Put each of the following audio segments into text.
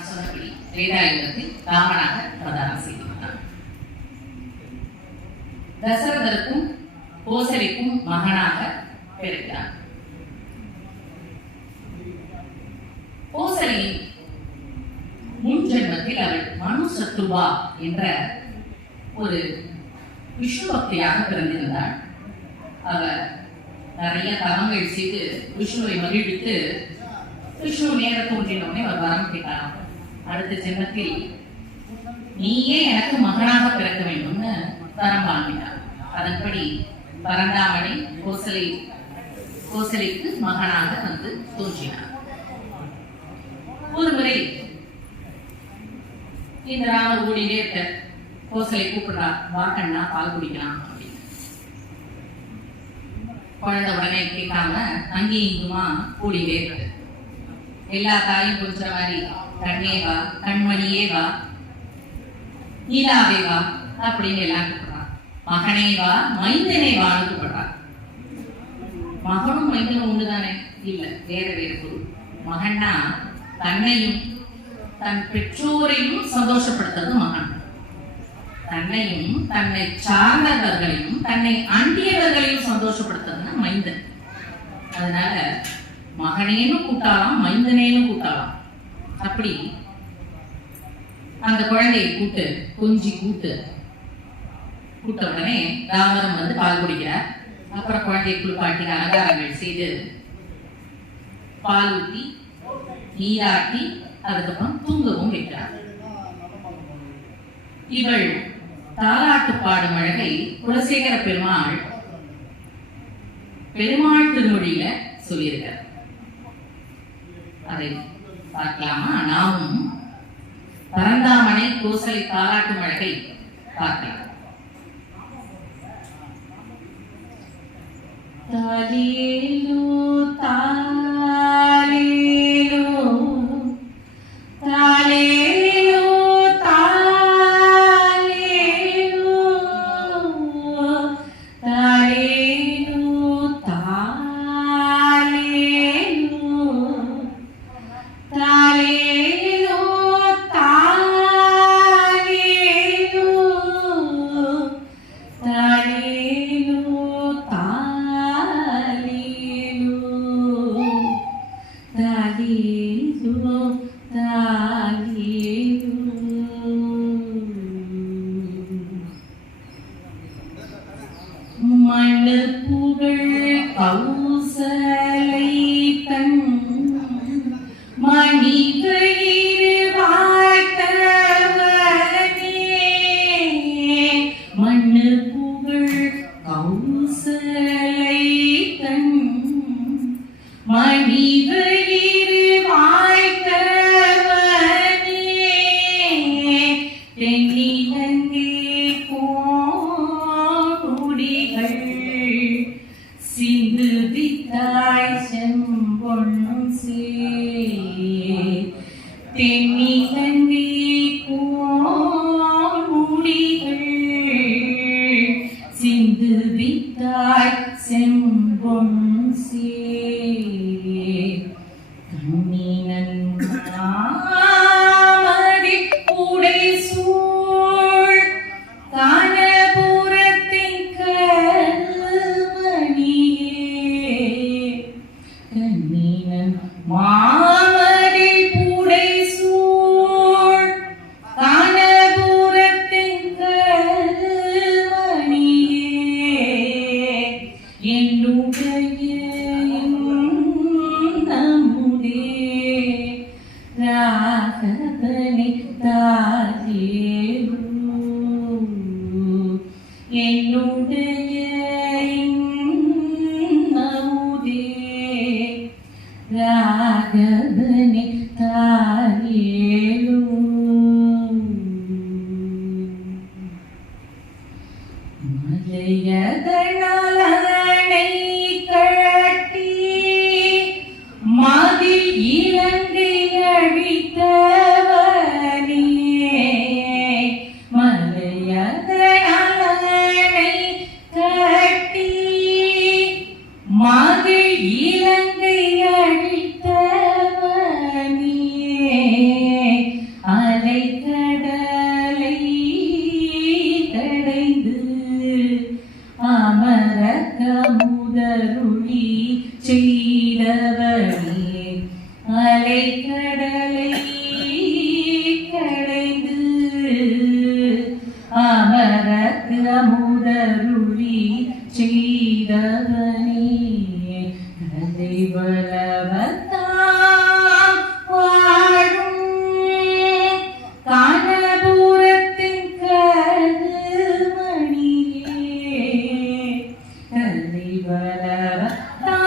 சொன்னபடி வேதாயுகத்தில் ராமனாக அவதாரம் செய்திருந்தார். தசரதருக்கும் கோசலைக்கும் மகனாக பிறக்கிறார். கோசலையின் முன் ஜென்மத்தில் அவள் மனு சத்துவா என்ற ஒரு விஷ்ணு பக்தியாக பிறந்திருந்தாள். அவர் நிறைய தவங்கள் செய்து விஷ்ணுவை மகிழ்வித்து விஷ்ணு நேர தோன்றினோடனே அவர் வரம் கேட்டாராம். அடுத்த ஜென்மத்தில் நீயே எனக்கு மகனாக பிறக்க வேண்டும்னு வரம் வாங்கினார். அதன்படி பரந்தாமனை கோசலைக்கு மகனாக வந்து தோன்றினார். ஒருமுறை இந்த ராமர் ஓடிலே இருக்க கோசலை கூப்பிடுறா, வாக்கண்ணா பால் குடிக்கலாம் அப்படின்னு. குழந்தை உடனே கேட்காம அங்கேயும் இங்குமா கூடிலே இருக்கு. எல்லா தாயும் கொஞ்ச மாதிரி கண்ணே வா, கண்மணியே வா, நீலாவே வா அப்படின்னு எல்லாம் கூப்பிடுறான். மகனே வா, மைந்தனே வான்னு கூப்பிடுறான். மகனும் மைந்தனும் ஒண்ணுதானே? இல்ல, வேற வேற பொருள். மகன்னா தன்னையும் தன் பெற்றோரையும் சந்தோஷப்படுத்துறது மகன். தன்னையும் தன்னை சார்ந்தவர்களையும் தன்னை அண்டியவர்களையும் சந்தோஷப்படுத்துறதுன்னா மைந்தன். அதனால மகனேன்னு கூட்டாலாம், மைந்தனேன்னு கூட்டாலாம். அப்படி அந்த குழந்தையை கொஞ்சி கூட்ட உடனே ராமரம் வந்து பால் குடிக்கிறார். அப்புறம் குழந்தையை குளிப்பாட்டி அலங்காரங்கள் செய்து பால் ஊட்டி நீராட்டி அதுக்கப்புறம் தூங்கவும் வைக்கிறார். இவள் தாலாட்டு பாடும் அழகை குலசேகர பெருமாள் திருமொழியில சொல்லியிருக்கார். அதை பார்க்கலாமா? நாமும் பரந்தாமனை கோசலை தாலாட்டும் அழகை பார்க்கலாம். தாலேலோ தாலேலோ தாலேலோ தாலேலோ தாலேலோ தாலேலோ தாலேலோ தாலேலோ தாலேலோ மண்ணு புகழ் கௌசலை கண் மணிகளில் வாழ்த்தவனே. மண்ணு புகழ் கௌசலை கண் மணிகளில் வாழ்த்தவனே. தென்னிலங்கை சிந்து வித்தாய் செம்பொன்னும் சே. தென்னிலங்கை கோடிகள் சிந்து வித்தாய் செம்பொன்னும் சே. கண்ணினன் மாமதி கூடை சூழ் கானபுரத்தின் கண்ணினன் மாமதி கூடை சூழ் கானபுரத்தின் கருமணியே. என்னுடைய நம்முதே ராகவனை தாரேலோ. என்னுடைய நம்முதே ராகவனை தாரேலோ. மலையதனாலனை கட்டி மதில் இலங்கை அழித்தவனே. முதருளி செய்தவனே கதை வளவத்தான் வாழும் கானபுரத்தின் கருமணியே கதை வளவத்தான்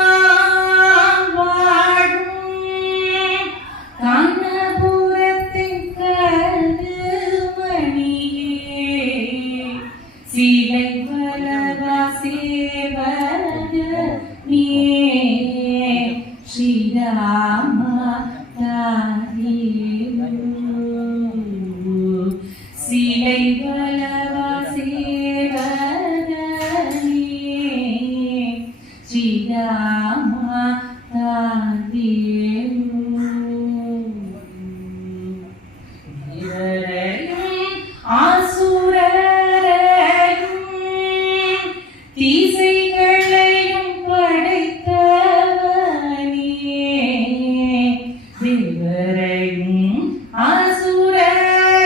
வாழும் கானபுரத்தின் கருமணியே சீலை வளவா சேவக நீ ஸ்ரீராம சீலை வளவா சேவக நீ ஸ்ரீராம தீசைகளையும் படைத்தவனே தேவரையும் ஆசுரரையும்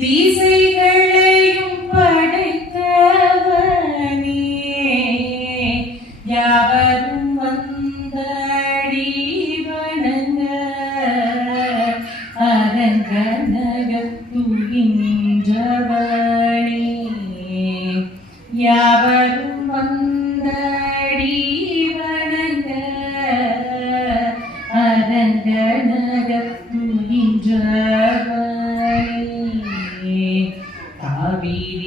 தீசைகளையும் படைத்தவனே யாவரும் வந்தடி வணங்க அரங்கனக துகின்றவனே யாவரும் வந்தடி வணங்க அரங்கனக துகின்றவனே காவிரி